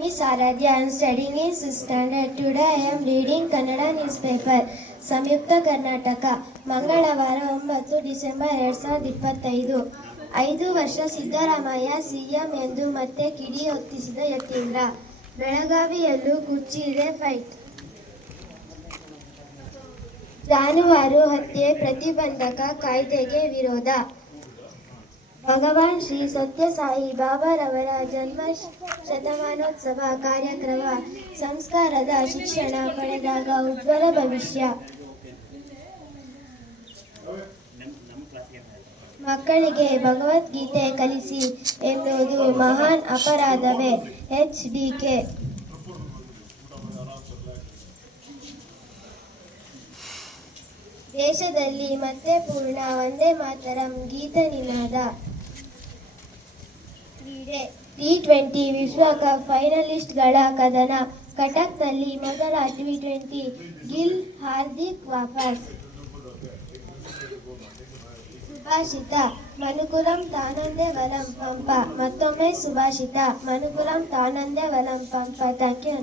Miss Aradhya, I am studying in 6th standard. Today I am reading Kannada newspaper. ಸಂಯುಕ್ತ ಕರ್ನಾಟಕ ಮಂಗಳವಾರ 9 December 2025. 5 ವರ್ಷ Siddaramaiah CM ಎಂದು ಮತ್ತೆ ಕಿಡಿ ಹೊತ್ತಿಸಿದ Yathindra. ಬೆಳಗಾವಿಯಲ್ಲೂ ಕುರ್ಚಿಯಿದೆ fight. ಜಾನುವಾರು ಹತ್ಯೆ ಪ್ರತಿಬಂಧಕ ಕಾಯ್ದೆಗೆ ವಿರೋಧ. ಭಗವಾನ್ ಶ್ರೀ ಸತ್ಯಸಾಯಿ ಬಾಬಾರವರ ಜನ್ಮ ಶತಮಾನೋತ್ಸವ ಕಾರ್ಯಕ್ರಮ. ಸಂಸ್ಕಾರದ ಶಿಕ್ಷಣ ಪಡೆದಾಗ ಉಜ್ವಲ ಭವಿಷ್ಯ. ಮಕ್ಕಳಿಗೆ ಭಗವದ್ಗೀತೆ ಕಲಿಸಿ ಎನ್ನುವುದು ಮಹಾನ್ ಅಪರಾಧವೇ? HDK. ದೇಶದಲ್ಲಿ ಮತ್ತೆ ಪೂರ್ಣ ವಂದೇ ಮಾತರಂ ಗೀತ ನಿನಾದ. ಕ್ರೀಡೆ. T20 ವಿಶ್ವಕಪ್ ಫೈನಲಿಸ್ಟ್ಗಳ ಕದನ. ಕಟಕ್ನಲ್ಲಿ ಮೊದಲ T20 ಗಿಲ್, ಹಾರ್ದಿಕ್ ವಾಪಸ್. ಸುಭಾಷಿತ ಮನುಕುಲಂ ತಾನಂದೇ ವಲಂ ಪಂಪ. ಮತ್ತೊಮ್ಮೆ ಸುಭಾಷಿತ ಮನುಕುಲಂ ತಾನಂದೇ ವಲಂ ಪಂಪ. Thank you.